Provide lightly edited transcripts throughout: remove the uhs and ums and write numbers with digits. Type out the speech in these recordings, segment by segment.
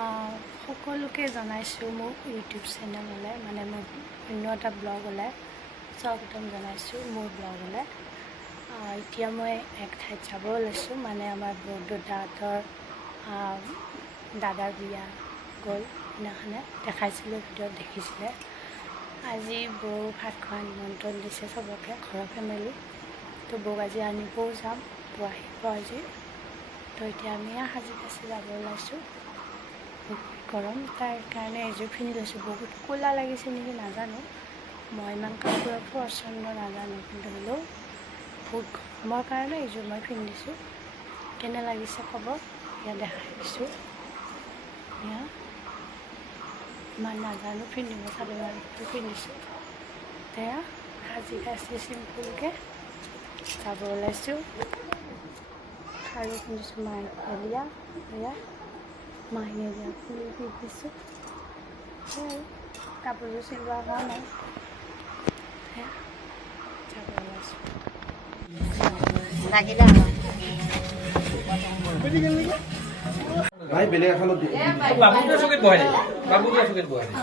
সকলোকে জনাইছোঁ মোৰ ইউটিউব চেনেললৈ মানে মোৰ অন্য এটা ব্লগলৈ স্বাগতম জনাইছোঁ মোৰ ব্লগলৈ। এতিয়া মই এক ঠাইত যাব লৈছোঁ মানে আমাৰ বৰদেউতাহঁতৰ দাদাৰ বিয়া গ'ল সেইদিনাখনে দেখাইছিলোঁ, ভিডিঅ'ত দেখিছিলে। আজি বৌ ভাত খোৱা নিমন্ত্ৰণ দিছে চবকে, ঘৰৰ ফেমিলি। তো বৌক আজি আনিবও যাম, বৌ আহিব আজি। তো এতিয়া আমি সাজি কাচি যাব ওলাইছোঁ। গৰম তাৰ কাৰণে এযোৰ পিন্ধি লৈছোঁ। বহুত ক'লা লাগিছে নেকি নাজানো, মই ইমান কাপোৰৰ পচন্দ নাজানো, কিন্তু হ'লেও বহুত গৰমৰ কাৰণে এইযোৰ মই পিন্ধিছোঁ। কেনে লাগিছে ক'ব, এয়া দেখাই দিছোঁ। এয়া ইমান নাজানো পিন্ধিব, চাদৰ মেখেলা পিন্ধিছোঁ। এয়া সাজি কাচি চিম্পুলকৈ যাব ওলাইছোঁ। আৰু পিন্ধিছোঁ মাইকেলীয়া, এয়া মাইকেলীয়া ফুল পিন্ধিছোঁ। সেয়াই কাপোৰযোৰ চিলোৱা হোৱা নাই, সেয়া যাব ওলাইছোঁ। ভাই বেলেগ এখনত বাবুটো চকীত বহাই নেকি? বাবুটো চকীত বহাই নেকি?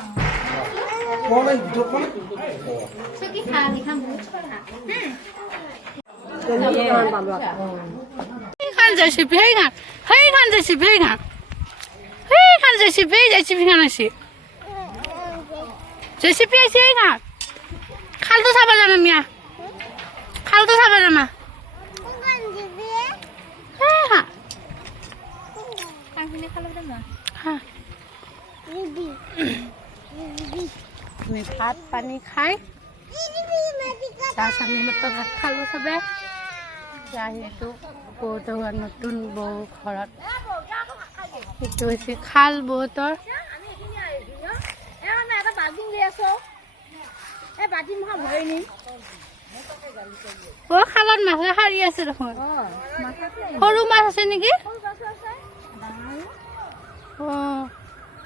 খালটো চাব যাম আমি, খালটো চাব যাম। আমি ভাত পানী খাই আমি মাত্ৰ ভাত খালোঁ চবে। সেইটো বৌহঁতৰ ঘৰত, নতুন বৌ ঘৰত। সেইটো হৈছে খাল বৌহঁতৰ। খালত মাছে সাৰি আছে দেখোন, সৰু মাছ আছে নেকি?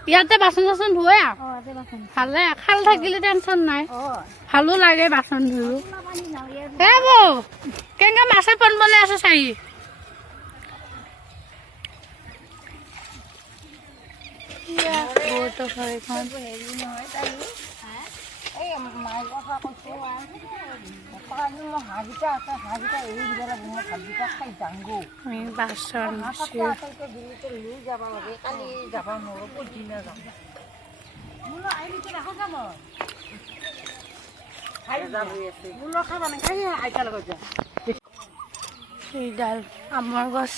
ইয়াতে বাচন চাচন ধুৱে, ভালে খাল থাকিলে টেনচন নাই, ভালো লাগে বাচন ধুই। এ বৌ কেনেকে মাছে পন বনাই আছে চাৰি। বৌহঁতৰ ঘৰ এইখন। আমি বাচন এইডাল আমৰ গছ,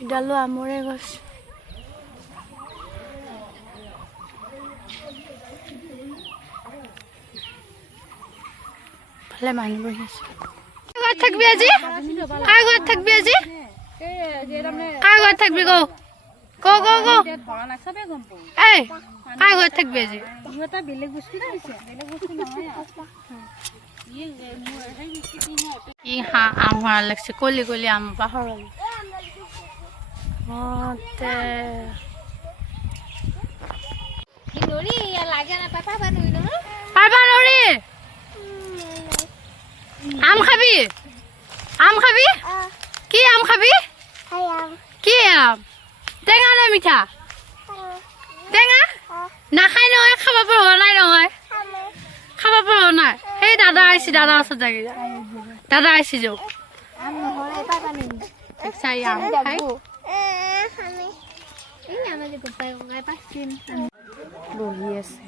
এইডালো আমৰে গছ। ভালে মানুহ বহি আছে। কাৰ ঘৰত থাকবি আজি? কাৰ ঘৰত থাকবি আজি? কাৰ ঘৰত থাকবি ক? ক ক ক এই কাৰ ঘৰত থাকবি আজি? ই হাঁহ আম হৰা লাগছে, কলি কলি আম পাহৰল। পাৰবা নৰি। আম খাবি? আম খাবি? কি আম খাবি? কি আম? টেঙা নে মিঠা? টেঙা নাখায় নহয়, খাব পৰা নাই নহয়, খাব পৰা নাই। সেই দাদা আহিছে, দাদা ওচৰত যাবি, দাদা আহিছে যাওক। আম খাই বহি আছে,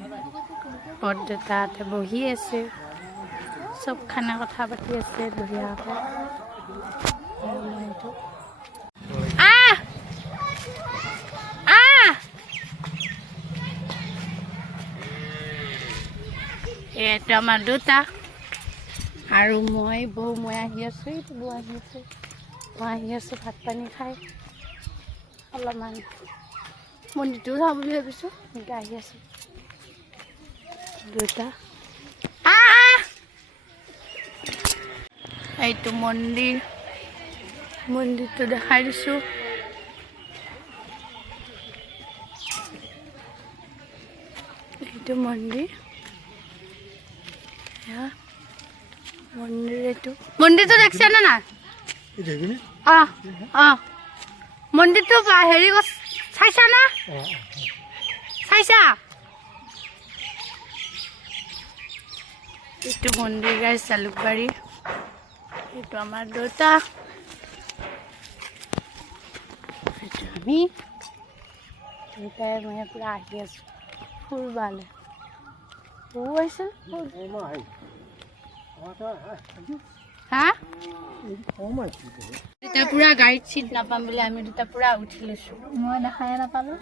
বৰদেউতাহঁতে বহি আছে, চব খানা কথা পাতি আছে ধুনীয়াকৈ। এইটো আমাৰ দেউতা আৰু মই, বৌ মই আহি আছো, এইটো বৌ আহি আছে, মই আহি আছো ভাত পানী খাই অলপমান মন্দিৰটো চাম বুলি ভাবিছোঁ, এনেকৈ আহি আছো। দেউতা এইটো মন্দিৰ, মন্দিৰটো দেখাই দিছোঁ। এইটো মন্দিৰ, মন্দিৰ এইটো মন্দিৰটো দেখছে না? মন্দিৰটো হেৰি চাইছা না চাইছা এইটো মন্দিৰ গাইছ জালুকবাৰী এইটো আমাৰ দেউতা এইটো আমি দেউতাই মই পুৰা আহি আছোঁ ফুৰবালে বৌ আহিছিল হা দুটা পুৰা গাড়ীত চিট নাপাম বুলি আমি দুটা পুৰা উঠি লৈছোঁ মই দেখাই নাপালোঁ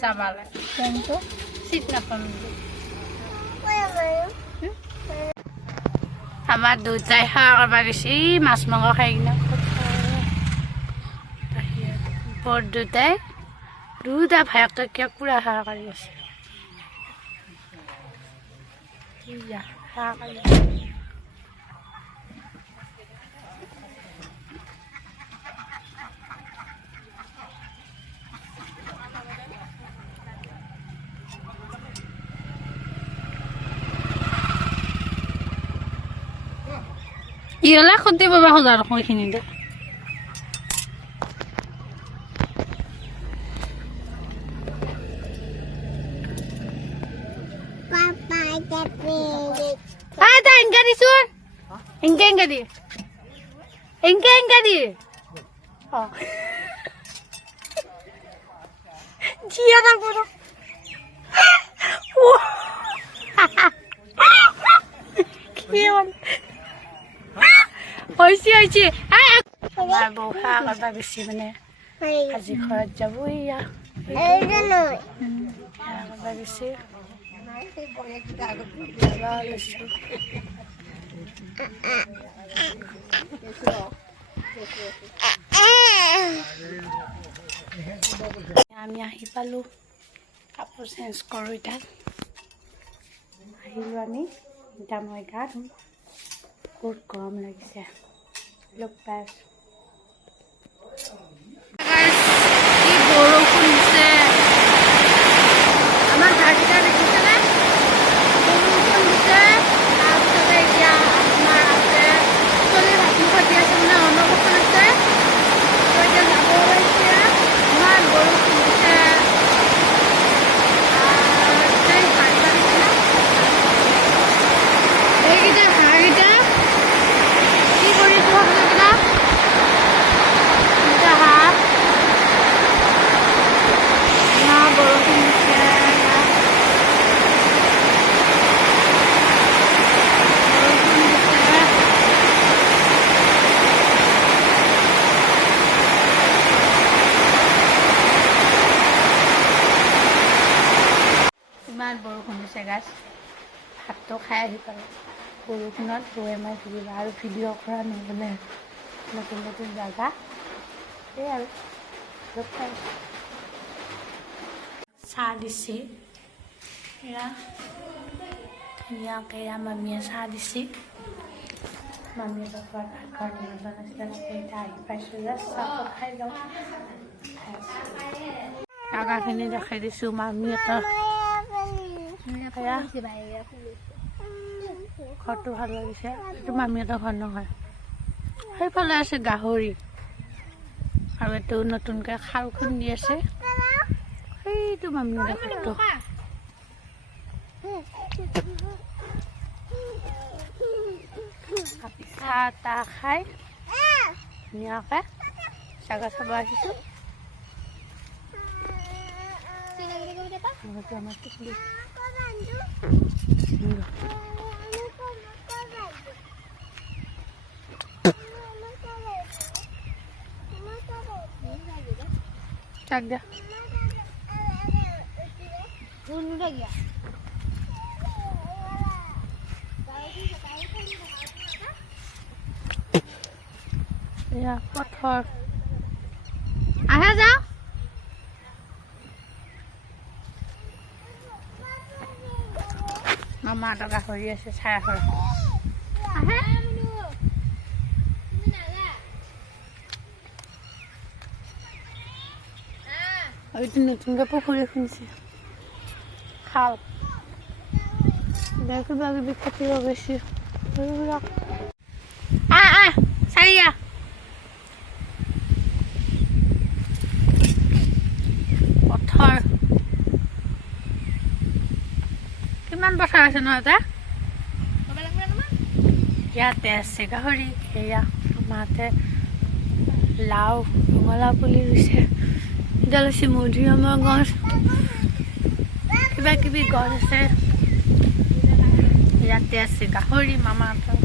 চাবালে ট্ৰেইনটো চিট নাপাম বুলি আমাৰ দেউতাই সেৱা কৰিব গৈছে মাছ মাংস খাই কিনে বৰ দেউতাই দুটা ভায়েকে কিয় পুৰা সেৱা কৰি আছে সেৱা কৰি ইহলে খুঁটি পাবা খোজা দেখোন এইখিনিতে enggak di sun, enggak di, enggak di, oh, dia tak bodoh, wah, kian, oisi, sama buka kalau besi mana, aji kerja bu ya, kalau besi. আমি আহি পালোঁ কাপোৰ চেঞ্জ কৰোঁ এতিয়া আহিলোঁ আমি এতিয়া মই গা ধুম বহুত গৰম লাগিছে লগ পাই আছোঁ বৰষুণ দিছে আমাৰ গাড়ীটা দেখিছেনে বৰষুণ দিছে তাৰপিছতে এতিয়া আপোনাৰ আছে চলি ভাত পাতি আছে মানে অন্নপ্ৰসন আছে এতিয়া যাব এতিয়া ইমান বৰষুণ দিছে এইকেইটা হাঁহকেইটা কি কৰিছোঁ আপোনালোকেইটা দুটা হাঁহ বৰষুণ দিছে ইমান বৰষুণ দিছে গাছ ভাতটো খাই আহি পালোঁ বৰষুণত ৰৈ মাৰি থাকিবা আৰু ভিডিঅ' কৰা নহ'লে নতুন নতুন জেগা এই আৰু লগ পাই চাহ দিছে এয়া ধুনীয়াকৈ এয়া মামীয়ে চাহ দিছে মামীয়ে ঘৰত ভাত খোৱাৰ নিমন্ত্ৰণ আছিলে এতিয়া আহি পাইছোঁ জাষ্ট চাহটো খাই যাওঁ জাগাখিনি দেখাই দিছোঁ মামীহঁতৰ ঘৰটো ভাল লাগিছে এইটো মামীহঁতৰ ঘৰ নহয় সেইফালে আছে গাহৰি আৰু এইটো নতুনকৈ খাল খুন্দি আছে সেইটো মামীহঁতৰ ঘৰটো চাহ তাহ খাই ধুনীয়াকৈ জাগা চাব আহিছোঁ আমাৰ চাক দিয়া এয়া পথৰ আহে যাওঁ মামাহঁতৰ গাহৰি আছে চাই আহে এইটো নতুনকৈ পুখুৰী খুলিছে খাল কিবা কিবি খেতি লগাইছে চাৰিয়া কিমান পথাৰ আছে ন এটা ইয়াতে আছে গাহৰি এয়া মাতে লাও ৰঙালাও পুলি ৰুইছে এডাল আছে মধুৰিআমৰ গছ কিবা কিবি গছ আছে ইয়াতে আছে গাহৰি মামাহঁতৰ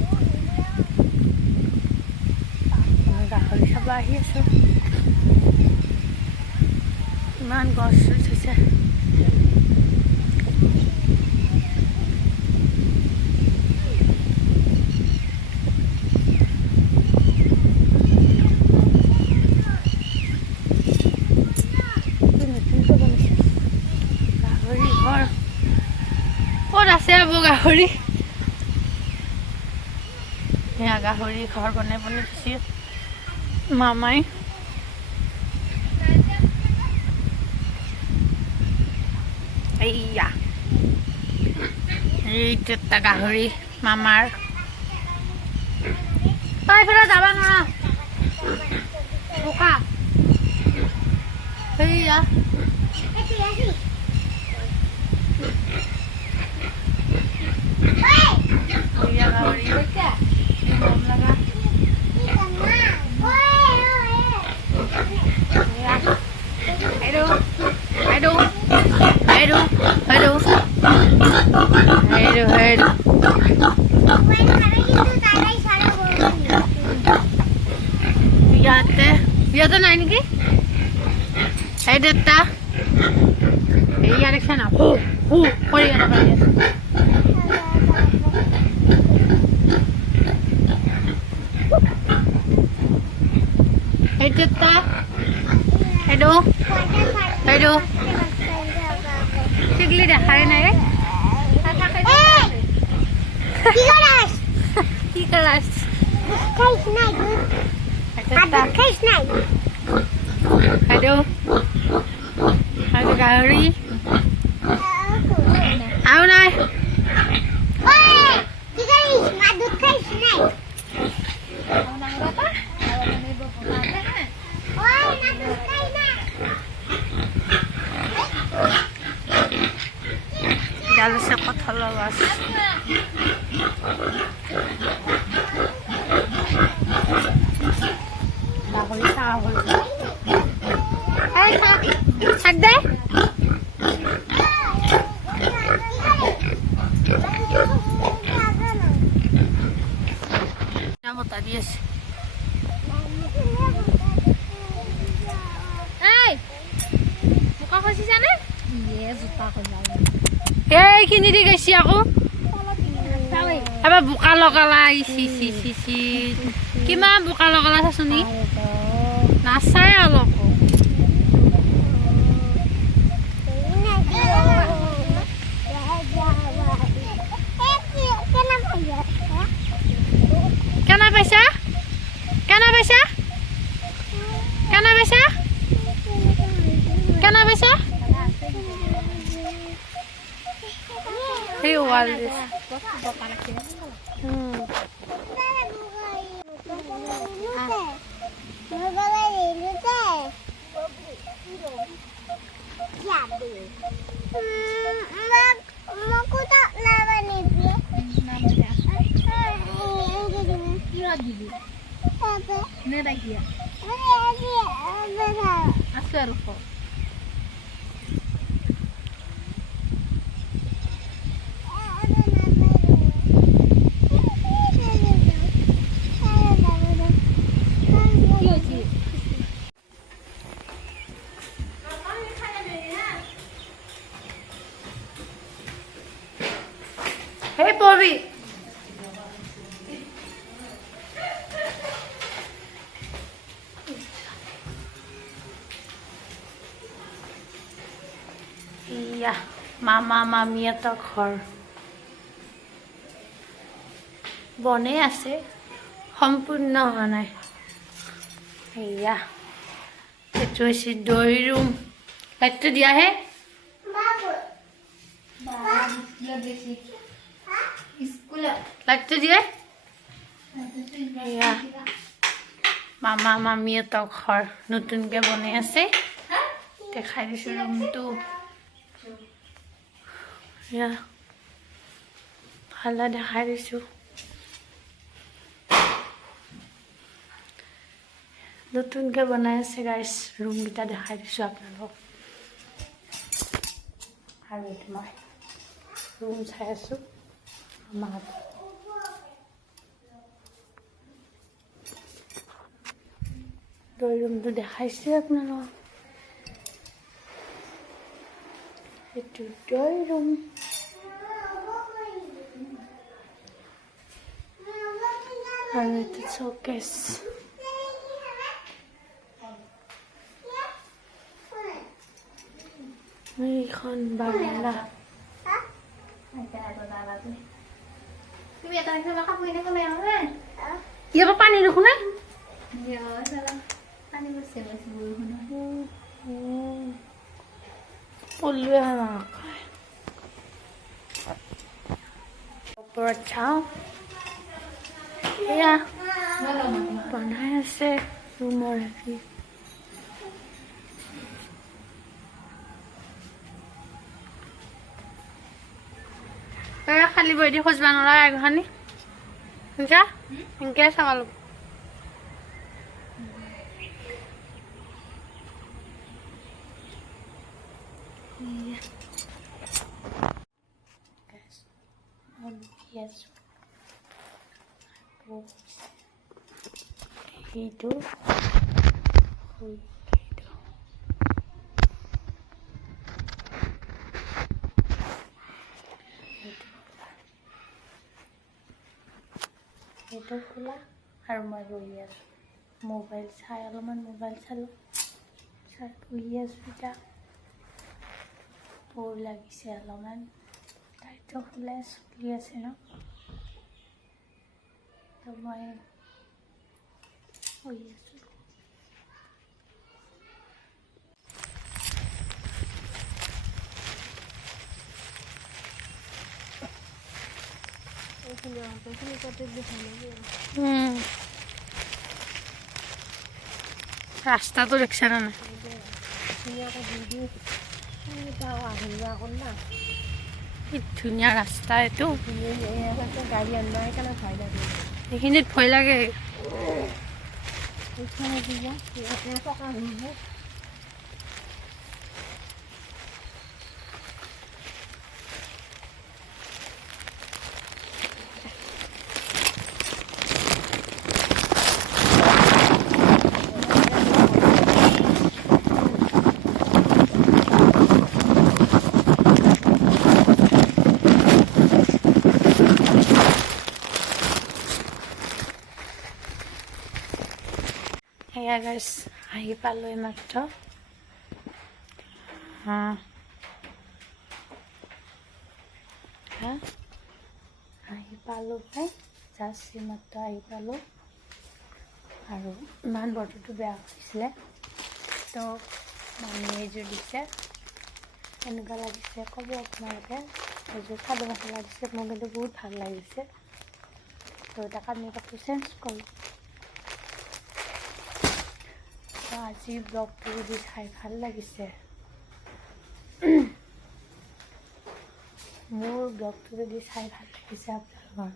গাহৰি চাব আহি আছো ইমান গছ ৰুই থৈছে ক'ত আছে আকৌ গাহৰি এয়া গাহৰি ঘৰ বনাই বনাই দিছে মামাই এইয়া এইটো এটা গাহৰি মামাৰ তই এইফালে যাব নোৱাৰা বোকা এইয়া গাহৰি মৰম লগা ইয়াতে নাই নেকি এই দেতা এইয়া দেখছে না হু হু কৰি এই দেতা এইটো এইটো টিকলি দেখাই নাই কি কৰাছ Ada gauri. Au này. Oi, ki guys, madut guys nai. Nang berapa? Awak ni berapa kan? Oi, madut guys na. Jalan sepat halawas. Tahun. Hey, sag deh. Nama tadi es. Hey, buka kunci sana? Iya, buka kunci. Hey, kini dia kasih aku. Apa buka lokal si. Gimana buka lokal sasuni? Nasa ya lo. Kenapa sih? Kenapa sih? Kenapa sih? Kenapa sih? Hey, Waldes. Hey, Bobby. Iya, mama mami এটা ঘৰ বনে আছে সম্পূৰ্ণ হোৱা নাই এয়া এইটো হৈছে দৈ ৰুম লাইটটো দিয়া হে লাইটটো দিয়ে এয়া মামা মামি এটা ঘৰ নতুনকৈ বনাই আছে দেখাই দিছোঁ ৰুমটো এয়া ভালা দেখাই দিছোঁ নতুনকৈ বনাই আছে গাইছ ৰুমকেইটা দেখাই দিছোঁ আপোনালোকক আৰু এইটো মই ৰুম চাই আছোঁ আমাৰ দৈ ৰুমটো দেখাইছোঁ আপোনালোকক এইটো দৈ ৰুম আৰু এইটো চকেছ এইখন বাৰান্দা ইয়াৰ পৰা পানী দেখোন পলুৱে ওপৰত চাওঁ এয়া বনাই আছে ৰুমৰ ৰাখি খালি বৈদি খোজবা নোৱাৰা এঘানি শুনছা এনেকে চাব এইটো এইটো খোলা আৰু মই বহি আছোঁ মোবাইল চাই অলপমান মোবাইল চালোঁ চাই বহি আছোঁ এতিয়া বৰ লাগিছে অলপমান তাইতো খোলে চলি আছে ন তো মই বহি আছোঁ ৰাস্তাটো দেখছে না কি ধুনীয়া ৰাস্তা এইটো এইখিনিত ভয় লাগে এয়া গাইছ আহি পালোঁ এইমাত্ৰ আহি পালোঁ ভাই জাষ্ট এইমাত্ৰ আহি পালোঁ আৰু ইমান বতৰটো বেয়া হৈছিলে তো মানুহে এইযোৰ দিছে এনেকুৱা লাগিছে ক'ব আপোনালোকে এইযোৰ চাদৰ মেখেলা দিছে মোৰ কিন্তু বহুত ভাল লাগিছে তো এটা কানি কাপোৰ চেঞ্জ কৰোঁ আজি ব্লগটো যদি চাই ভাল লাগিছে মোৰ ব্লগটো যদি চাই ভাল লাগিছে আপোনালোকৰ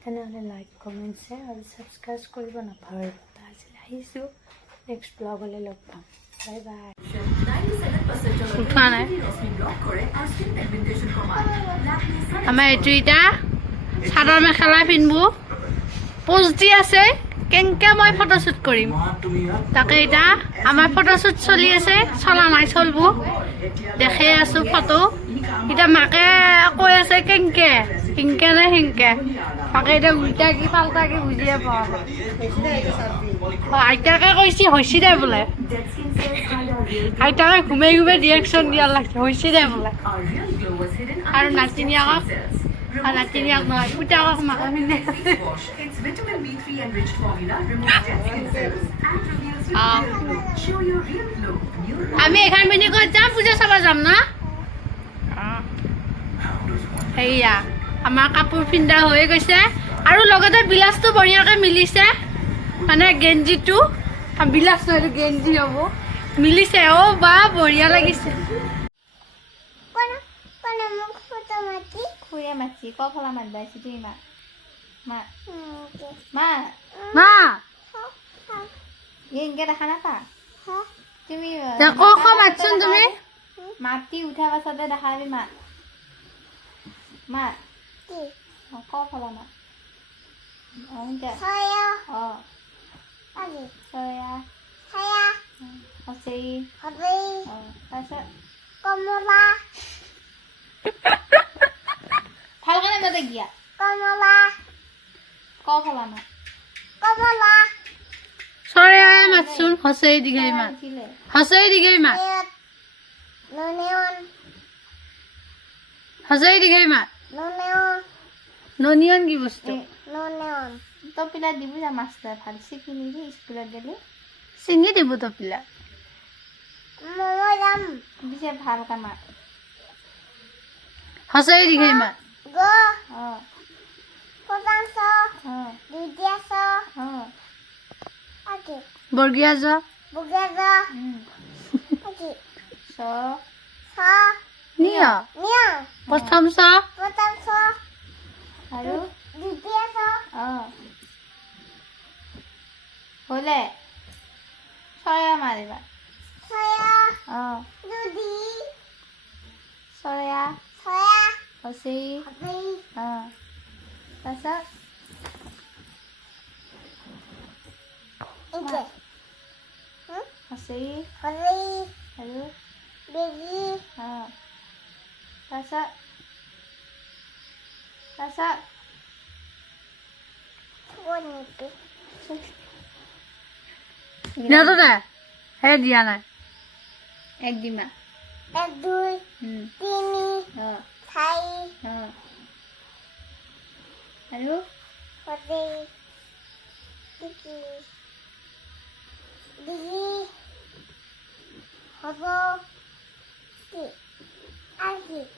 তেনেহ'লে লাইক কমেণ্ট শ্বেয়াৰ আৰু ছাবস্ক্ৰাইব কৰিব নাপাহৰিব আজিলৈ আহিছোঁ নেক্সট ব্লগলৈ লগ পাম বাই বাই উঠোৱা নাই আমাৰ এইটো এতিয়া চাদৰ মেখেলা পিন্ধবো পোজ দি আছে কেনেকৈ মই ফটোশ্বুট কৰিম তাকে এতিয়া আমাৰ ফটোশ্বুট চলি আছে চলা নাই চলব দেখাই আছোঁ ফটো এতিয়া মাকে কৈ আছে কেনেকৈ সেনেকৈ নে সেনেকৈ মাকে এতিয়া উল্টা কি পাল্টা কি বুজিয়ে পোৱা আইতাকে কৈছে হৈছে দে বোলে আইতাকে ঘুমাই ঘুমাই ৰিয়েকশ্যন দিয়াৰ লাগছে হৈছে দে বোলে আৰু নাতিনীয়েকক নাতিনীয়েক নহয় পুতেকক মাকে পিন্ধে আমি এখান পিন্ধি ক'ত যাম পূজা চাব যাম ন সেয়া আমাৰ কাপোৰ পিন্ধা হৈ গৈছে আৰু লগতে বিলাচটো বঢ়িয়াকৈ মিলিছে মানে গেঞ্জিটো বিলাচ নহয় গেঞ্জি হ'ব মিলিছে অ' বা বঢ়িয়া লাগিছে খুৰীয়ে মাতছি ক ফলা মাত বাইছি তুমি মা মা মা মা ইংকে দেখা নাপা তুমি ক ক মাতচোন তুমি মাতি উঠা পাছতে দেখাবি মা মা ক ফলা মা ইংকে অ চয়া হচেই তাৰপিছত ভালকে নামাতে গিয়া ক ফলা মা চৰে মাতচোন হচৈ দিঘৈ মাত উঠিলে হচৈ দিঘৈ মাত হচৈ দিঘৈ মাত ননিয়ন কি বস্তু তপিলা দিব যা মাষ্টাৰ ভাল শিকি নিবি স্কুলত গেলে চিঙি দিব তপিলা দিছে ভাল কামা হচৈ দিঘৈ মাত অ অ বৰ্গীয়া জ চ নিয় প্ৰথম চ আৰু অ হলে চয়া মাৰিবা অ চয়া হচি অ তাৰপিছত হচি আৰু অ তাৰপিছত দিয়াতো দে সেই দিয়া নাই এক দিমা অ অ আৰু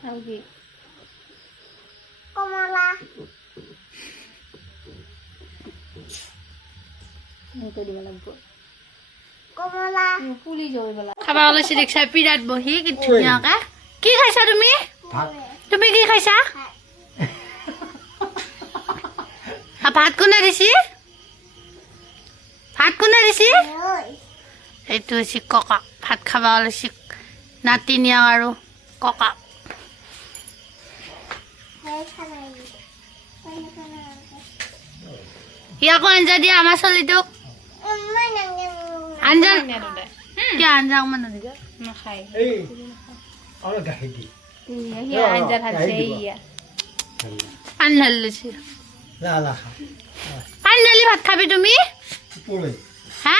আৰু কি এনেকৈ দিব লাগিব পুলি জৰিব লাগিব খাবা ওলাইছে দেখিছা পিৰাত বহি কি ধুনীয়াকে কি খাইছা তুমি তুমি কি খাইছা ভাত কোনে দিছি এইটো হৈছে ককাক ভাত খাবা ওলাইছে নাতিনীয়াক আৰু ককাক ইয়াকো আঞ্জা দিয়া আমাৰ ছোৱালীটোক আঞ্জা কি আঞ্জা অকমান নিদিয়া নাখায় অলপ গাখীৰ দি সিয়া আঞ্জা ঢালছে ইয়া পানী ঢালি লৈছে পানী ঢালি ভাত খাবি তুমি হা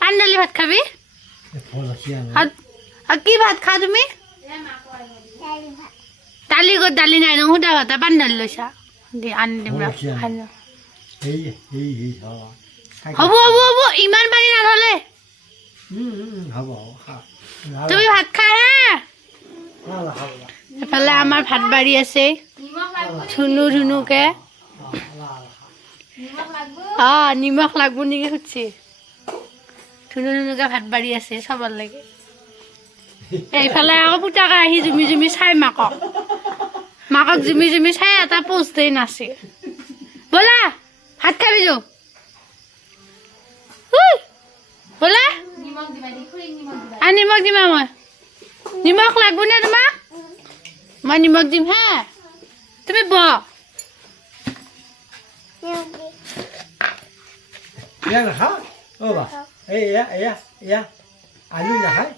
পানী ঢালি ভাত খাবি আৰু কি ভাত খা তুমি দালি নাই ন সুদা ভাতে পানী ঢালি লৈছা আনি দিম হ'ব ইমান পানী নাঢালে তুমি ভাত খা হা এফালে আমাৰ ভাত বাঢ়ি আছে ধুনুকে নিমখ লাগব নেকি সুধছি ধুনুকে ভাত বাঢ়ি আছে চাবৰ লাগে এইফালে আকৌ পুতাকে আহি জুমি চাই মাকক জুমি চাই এটা পোষ্ট দেই নাচে ব'লা ভাত খাবি যাও ব'লা নিমখ দিম মই নিমখ লাগব নে তোমাক মই নিমখ দিম হা তুমি আলু নাখায়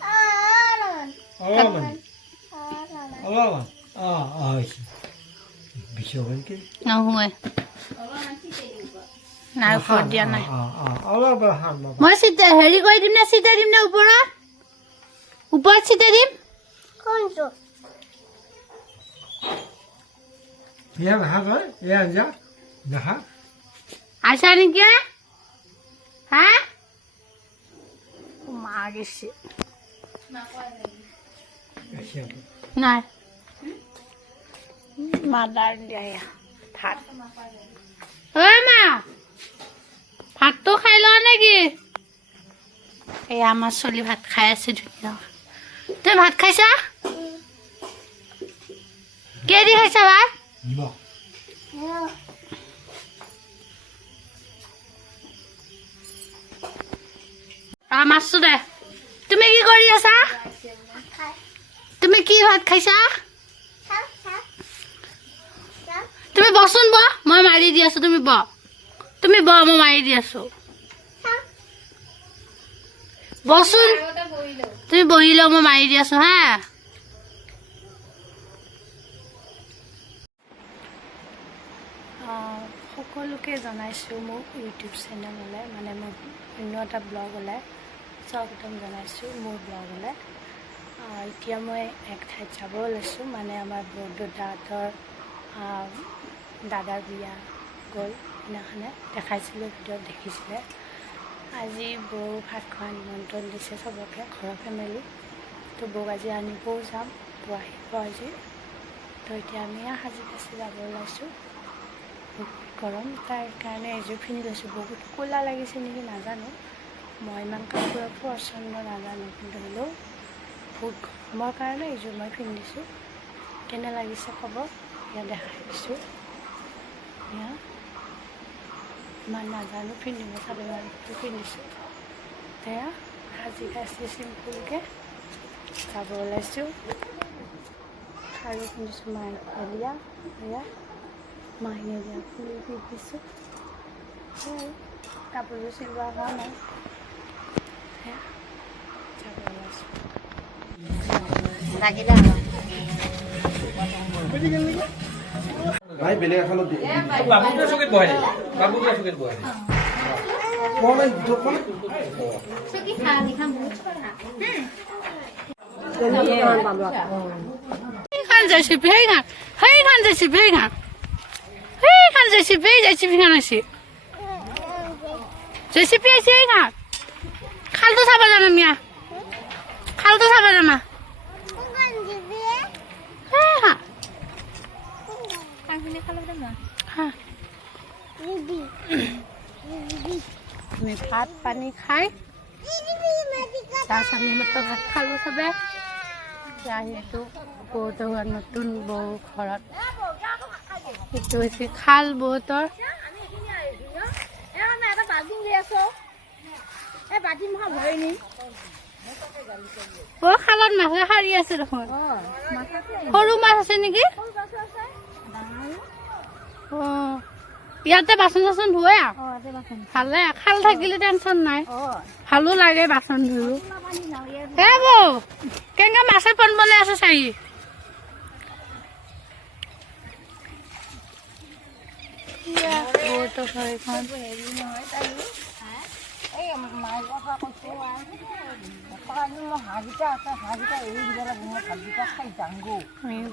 নহয় নাই ওপৰত দিয়া নাই মই হেৰি কৰি দিম নে চিটাই দিম নে ওপৰত চিটাই দিম আছা নেকি হা মা গেছে নাই মাদাৰ দিয়া ভাত মা ভাতটো খাই লোৱা নেকি এই আমাৰ ছোৱালী ভাত খাই আছে ধুনীয়া তই ভাত খাইছা কে দি খাইছা ভাত নিমখ মাছটো দে তুমি কি কৰি আছা তুমি কি ভাত খাইছা তুমি বচোন ব মই মাৰি দি আছো তুমি ব মই মাৰি দি আছো বচোন তুমি বহি লও মই মাৰি দি আছো হা সকলোকে জনাইছোঁ মোৰ ইউটিউব চেনেললৈ মানে মোৰ অন্য এটা ব্লগ ওলাই স্বাগতম জনাইছোঁ মোৰ ব্লগলৈ এতিয়া মই এক ঠাইত যাব ওলাইছোঁ মানে আমাৰ বৰদেউতাহঁতৰ দাদাৰ বিয়া গ'ল সেইদিনাখনে দেখাইছিলোঁ ভিডিঅ'ত দেখিছিলে আজি বৌ ভাত খোৱা নিমন্ত্ৰণ দিছে চবকে ঘৰৰ ফেমিলি তো বৌক আজি আনিবও যাম বৌ আহিব আজি তো এতিয়া আমি সাজি কাচি যাব ওলাইছোঁ গৰম তাৰ কাৰণে এযোৰ পিন্ধি লৈছোঁ বহুত ক'লা লাগিছে নেকি নাজানো মই ইমান কাপোৰৰ পচন্দ নাজানো কিন্তু হ'লেও বহুত গৰমৰ কাৰণে এইযোৰ মই পিন্ধিছোঁ কেনে লাগিছে ক'ব এয়া দেখাই দিছোঁ এয়া ইমান নাজানো পিন্ধিব চাব লাগিব পিন্ধিছোঁ এয়া সাজি কাচি চিম্পুলকৈ যাব ওলাইছোঁ আৰু পিন্ধিছোঁ মাইকীয়া এয়া মাহিয়ে দিয়া ফুল পিন্ধিছোঁ কাপোৰযোৰ চিলোৱা হোৱা নাই যাব ওলাইছোঁ ভাই বেলেগ এখনত দি বাবুকে চকীত বহাই দে বাবুকে চকীত বহাই দে কোনে কোনে সেইখান জেচিপি সেইখান জেচিপি জেচিপি খান আছে জেচিপি আছে সেইখান খালটো চাব যাম আমি খালটো চাব যাম আমি ভাত পানী খাই তাৰপিছত আমি মাত্ৰ ভাত খালোঁ চবে সেইটো বৌহঁতৰ ঘৰত নতুন বৌ ঘৰত এইটো হৈছে খাল বৌহঁতৰ খালত মাছে সাৰি আছে দেখোন সৰু মাছ আছে নেকি ইয়াতে বাচন চাচন ধুৱে ভালে খাল থাকিলে টেনচন নাই ভালো লাগে বাচন ধুই হে বৌ কেনেকে মাছে পন বনাই আছে চাই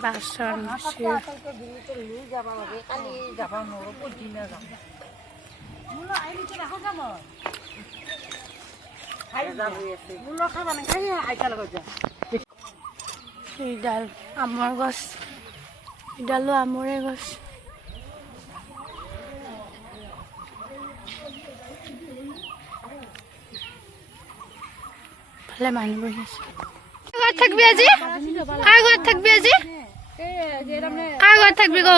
বাচন এইডাল আমৰ গছ এইডালো আমৰে গছ ভালে মানুহ বহি আছে ঘৰত থাকবি আজি কাৰ ঘৰত থাকবি আজি কাৰ ঘৰত থাকবি ক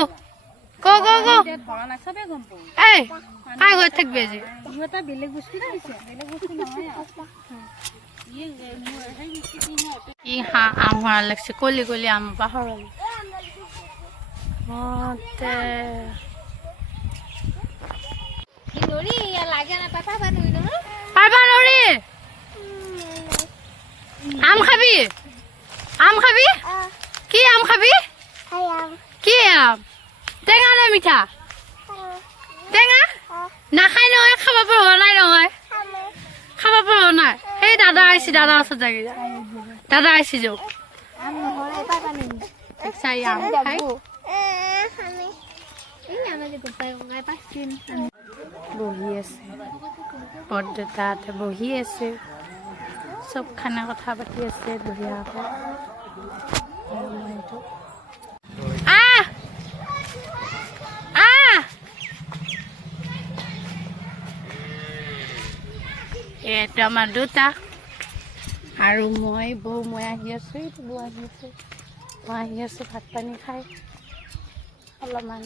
এই কাৰ ঘৰত থাকবি আজি ই হাঁহ আম হৰা লাগছে কলি কলি আম পাহৰ পাৰবা নৰি আম খাবি কি আম খাবি কি আম টেঙা নে মিঠা টেঙা নাখাই নহয় খাব পৰা নাই নহয় খাব পৰা নাই সেই দাদা আহিছে দাদা ওচৰত যাগে দাদা আহিছে যাওক চাই আম খাই বহি আছে বৰদেউতাহঁতে বহি আছে চব খানা কথা পাতি আছে বঢ়িয়াকৈ এইটো আমাৰ দুটা আৰু মই বৌ মই আহি আছো এইটো বৌ আহি আছে মই আহি আছো ভাত পানী খাই অলপমান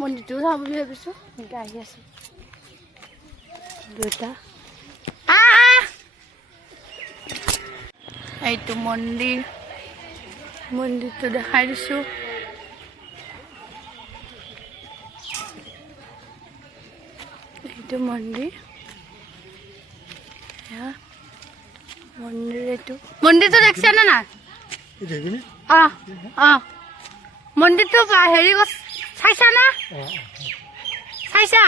মন্দিৰটো চাওঁ বুলি ভাবিছোঁ এনেকৈ আহি আছোঁ দুটা এইটো মন্দিৰটো দেখাই দিছোঁ এইটো মন্দিৰ এইটো মন্দিৰটো দেখিছেনে নাই মন্দিৰটো হেৰি চাইছা না চাইছা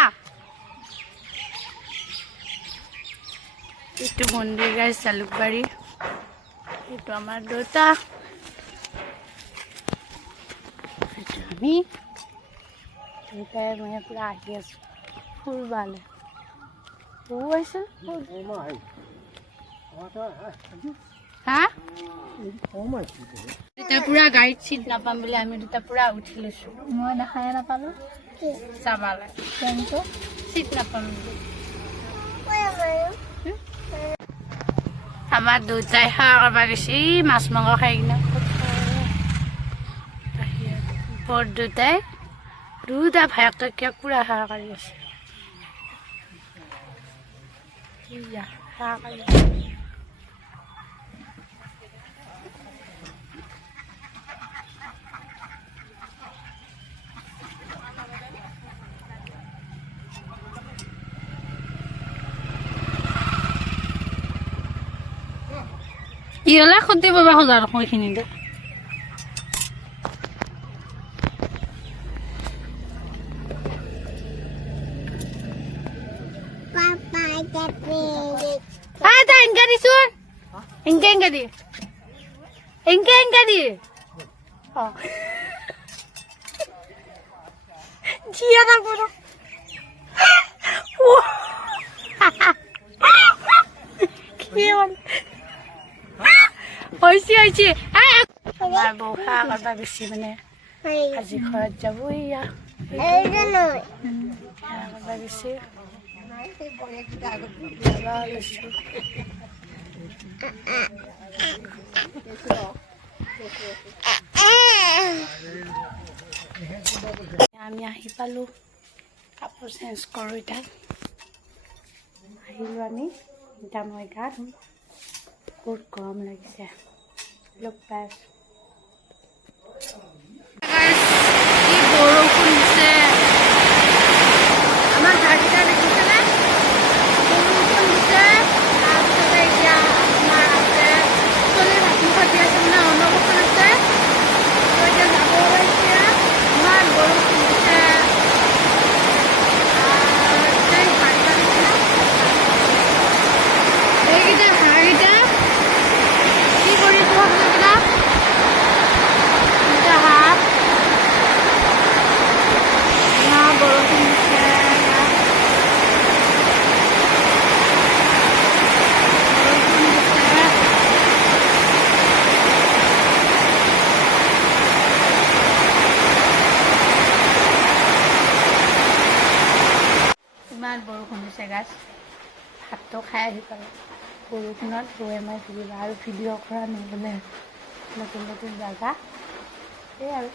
এইটো মন্দিৰ গাইছ জালুকবাৰী এইটো আমাৰ দেউতা এইটো আমি দেউতাই মই পুৰা আহি আছোঁ ফুৰিবলৈ আহিছিল হা দুটা পুৰা গাড়ীত চিট নাপাম বুলি আমি দুটা পুৰা উঠি লৈছোঁ মই দেখাই নাপালোঁ চাবালে ট্ৰেইনটো চিট নাপাম বুলি আমাৰ দুটাই সেৱা কৰিব গৈছে মাছ মাংস খাই কিনে বৰ দুটা ভায়েকটকীয়া পুৰা সেৱা কৰি আছে সেৱা কৰি ইহলে খুঁটি পাবা খোজা দেখোন এইখিনিতে enggak di sun enggak di enggak di oh dia tak bodoh kian oisi আমার বউ সেৱা কৰিব গৈছে মানে আজি ঘৰত যাব ইয়া সেৱা কৰিব গৈছে আমি আহি পালোঁ কাপোৰ চেঞ্জ কৰোঁ এতিয়া আহিলোঁ আমি এতিয়া মই গা ধুম বহুত গৰম লাগিছে লগ পাই কি বৰষুণ দিছে আমাৰ গাড়ীটা দেখিছেনে বৰষুণ দিছে তাৰপিছতে এতিয়া আমাৰ আছে চলি ভাত মুখত দি আছে মানে অন্নপ্ৰসন আছে তো এতিয়া যাব ওলাইছে ইমান বৰষুণ দিছে এইকেইটা হাঁহকেইটা কি কৰিছোঁ আপোনালোকেইটা দুটা হাঁহ বৰষুণ দিছে ইমান বৰষুণ দিছে গাছ ভাতটো খাই আহি পালোঁ বৰষুণত ৰৈ মাৰি ফুৰিবা আৰু ভিডিঅ' কৰা নহ'লে নতুন নতুন জেগা সেই আৰু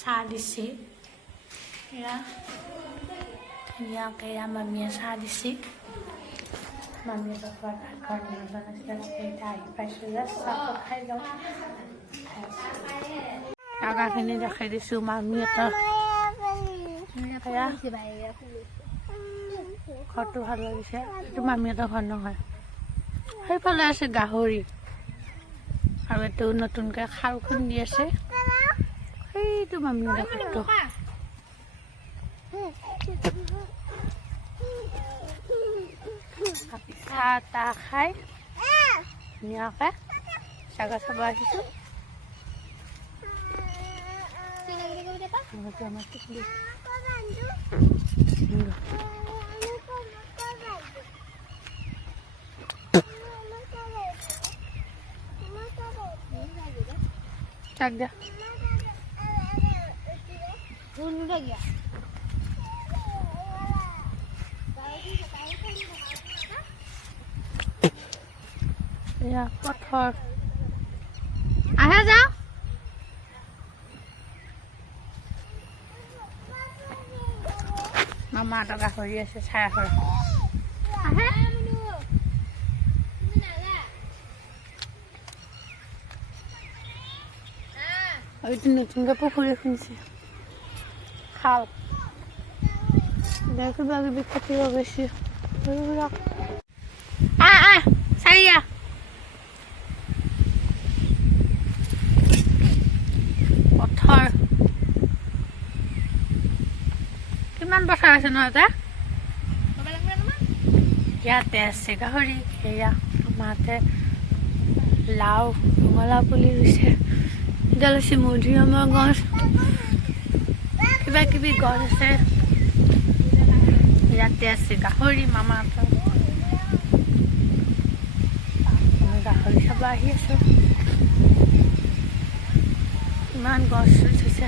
চাহ দিছে এয়া ধুনীয়াকৈ মামীয়ে চাহ দিছে মামীয়ে ঘৰ নিমন্ত্ৰণ আছিলে এতিয়া আহি পাইছোঁ যে চাহটো খাই যাওঁ জাগাখিনি দেখাই দিছোঁ মামীহঁতৰ ঘৰটো ভাল লাগিছে এইটো মামীহঁতৰ ঘৰ নহয় সেইফালে আছে গাহৰি আৰু এইটো নতুনকৈ খাল খুন্দি আছে সেইটো মামীহঁতৰ ঘৰটো চাহ তাহ খাই ধুনীয়াকৈ জাগা চাব আহিছোঁ Cak dah. Bunuh lagi ya? Ya, kotor. Ayah jauh? মামাহঁতৰ গাহৰি আছে চাই আহক এইটো নতুনকৈ পুখুৰী খুলিছে খাল কিবা কিবি কাটিব গৈছে চাৰিয়া পথৰ কিমান পথাৰ আছে নহয় এটা ইয়াতে আছে গাহৰি সেয়া মাতে লাও ৰঙালাও পুলি ৰুইছে এডাল আছে মধুৰিআমৰ গছ কিবা কিবি গছ আছে ইয়াতে আছে গাহৰি মামাহঁতৰ গাহৰি চাব আহি আছো ইমান গছ উঠিছে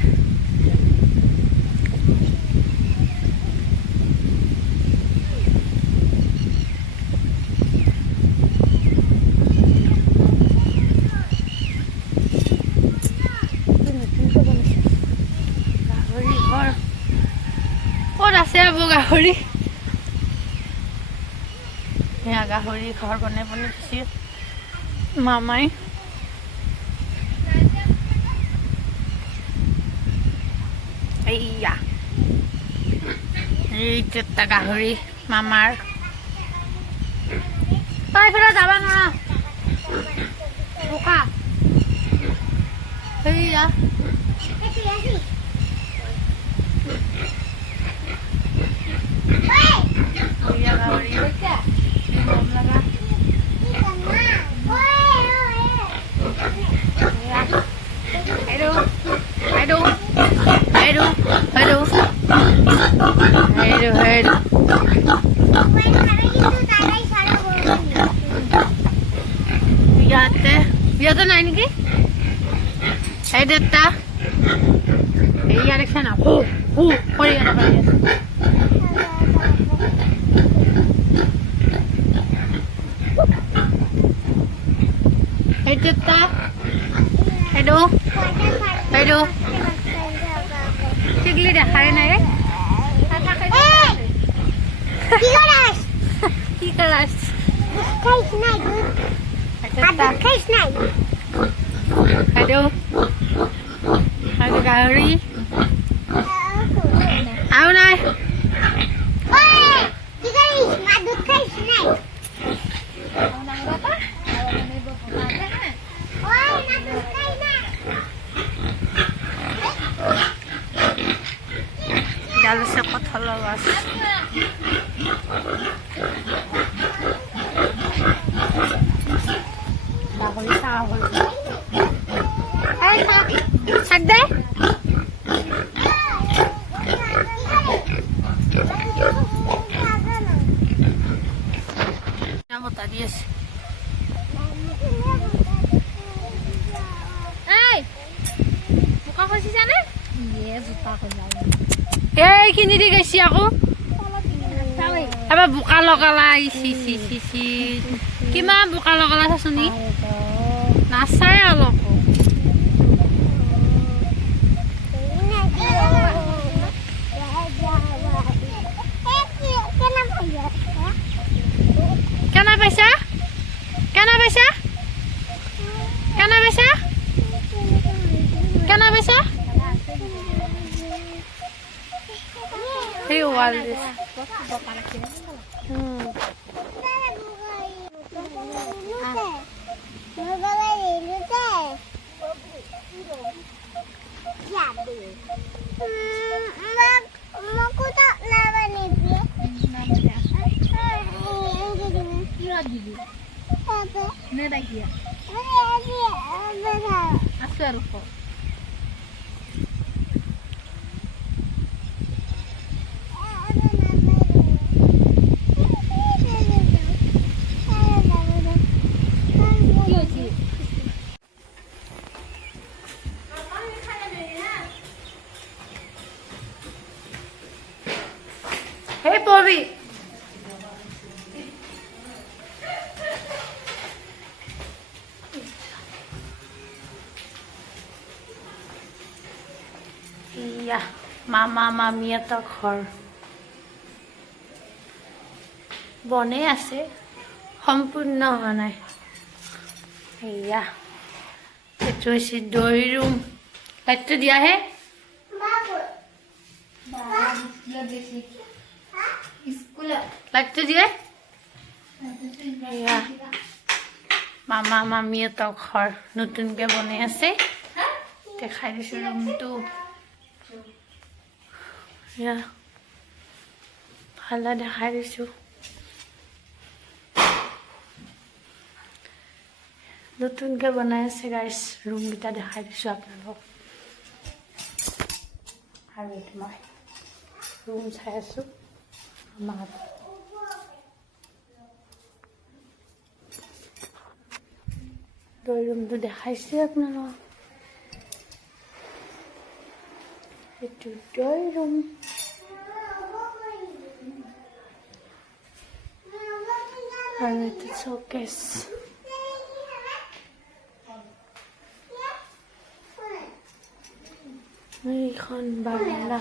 গাহৰি ঘৰ ক'ত আছে আকৌ গাহৰি সেয়া গাহৰি ঘৰ বনাই দিছে মামাই এইয়া এইটো এটা গাহৰি মামাৰ এইফালে যাবা নোৱাৰা বোকা এইয়া এইয়া গাহৰি মৰম লগা ইয়াতে নাই নেকি এই দেতা এইয়া দেখছে না কৰি এই দেতা এইটো টিকলি দেখাৰে নাই কি কৰাছ গাহৰি আৰু নাই ডাল আছে কঁঠালৰ গছ গাহৰি চাহ হ'ল থাক দে বতা দি আছে এইখিনি দি গৈছি আকৌ এবাৰ বোকা লগালা কিমান বোকা লগালা চাচোনি নাচাই অলপ কেনা পাইছা সেই ওয়াল দিছে Hey, Bobby. Yeah, Mama, Mami, at the car. বনেই আছে, সম্পূৰ্ণ হোৱা নাই। এয়া এইটো হৈছে দৈ ৰুম। লাইটটো দিয়াহে। লাইটটো দিয়ে। এয়া মামা মামীহঁতৰ ঘৰ নতুনকৈ বনাই আছে। দেখাই দিছোঁ ৰুমটো। এয়া ভালে দেখাই দিছোঁ। নতুনকৈ বনাই আছে গাইছ। ৰুমকেইটা দেখাই দিছোঁ আপোনালোকক। আৰু এইটো মই ৰুম চাই আছোঁ। আমাৰ দৈ ৰুমটো দেখাইছোঁ আপোনালোকক। এইটো দৈ ৰুম। আৰু এইটো চৌকেছ। এইখন বাৰান্দা।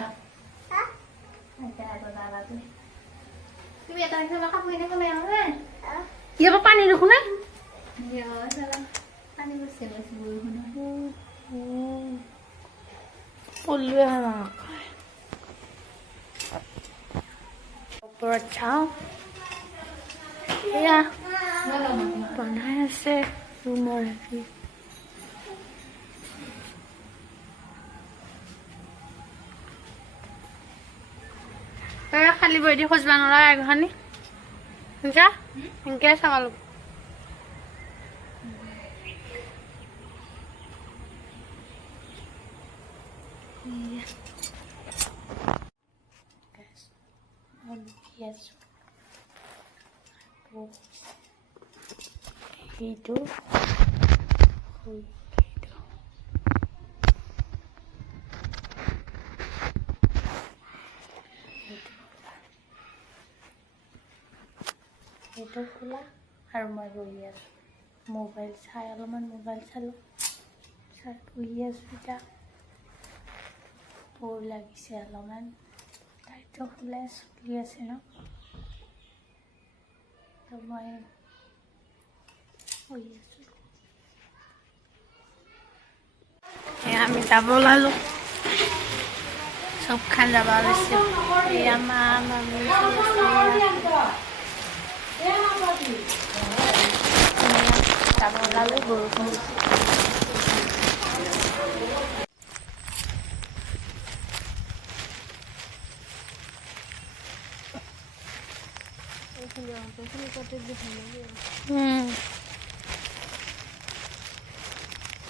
তুমি এটা কাপোৰ এনেকৈ লৈ আহা নে? ইয়াৰ পৰা পানী দেখোন নে? পানী বসে বৰষুণ পলুৱে ওপৰত চাওঁ। এয়া বনাই আছে ৰুমৰ হেৰি। খালী বৈ দি খোজবা নোৱাৰা এঘানি শুনছা এনেকৈ চাব এইটো এইটো খোলা আৰু মই বহি আছোঁ। মোবাইল চাই অলপমান মোবাইল চালোঁ, চাই বহি আছোঁ। এতিয়া বৰ লাগিছে অলপমান। তাইতো খোলাই চলি আছে ন, তো মই বহি আছোঁ। আমি যাব ওলালোঁ, চবখান যাব ওলাইছে। এয়া মা মামী যাব ওলালোঁ। বৰষুণ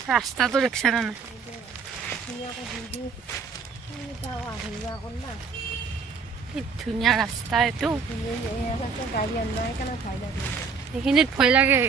ৰাস্তাটো দেখছে না নাই? কি ধুনীয়া ৰাস্তা এইটো। সেইখিনিত ভয় লাগে।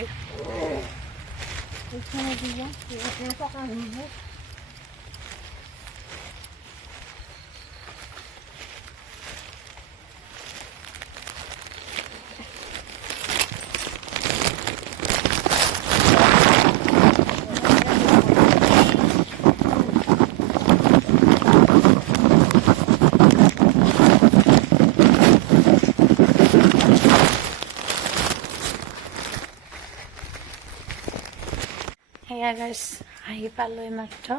এয়া গাইছ আহি পালোঁ এইমাত্ৰ।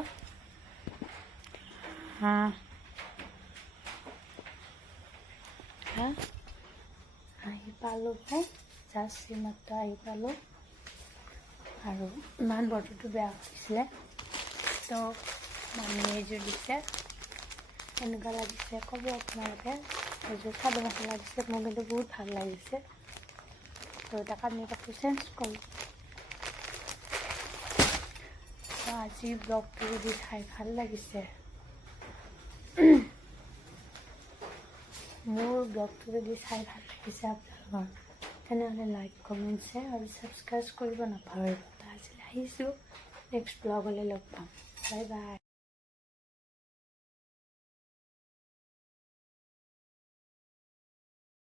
আহি পালোঁ ভাই, জাষ্ট এইমাত্ৰ আহি পালোঁ। আৰু ইমান বতৰটো বেয়া হৈছিলে, তো মামীয়ে এযোৰ দিছে। এনেকুৱা লাগিছে ক'ব আপোনালোকে। এযোৰ চাদৰ মেখেলা দিছে, মোৰ কিন্তু বহুত ভাল লাগিছে। তো এটা কানি কাপোৰ চেঞ্জ কৰোঁ। আজি ব্লগটো যদি চাই ভাল লাগিছে, মোৰ ব্লগটো যদি চাই ভাল লাগিছে আপোনালোকৰ, তেনেহ'লে লাইক কমেণ্ট শ্বেয়াৰ আৰু ছাবস্ক্ৰাইব কৰিব নাপাহৰিব। আজিলৈ আহিছোঁ, নেক্সট ব্লগলৈ লগ পাম। Bye bye.